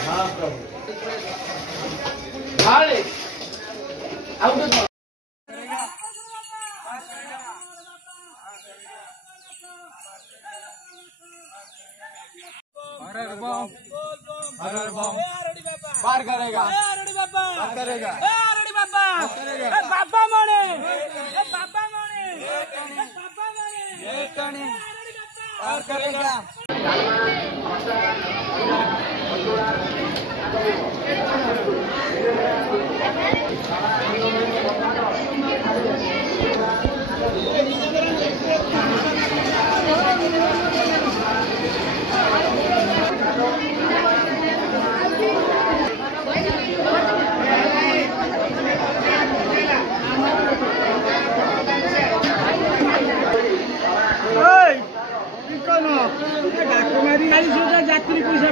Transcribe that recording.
हाँ प्रभु हाले आउट हर बम पार करेगा पार करेगा बाबा मोने पार करेगा यात्री पैसा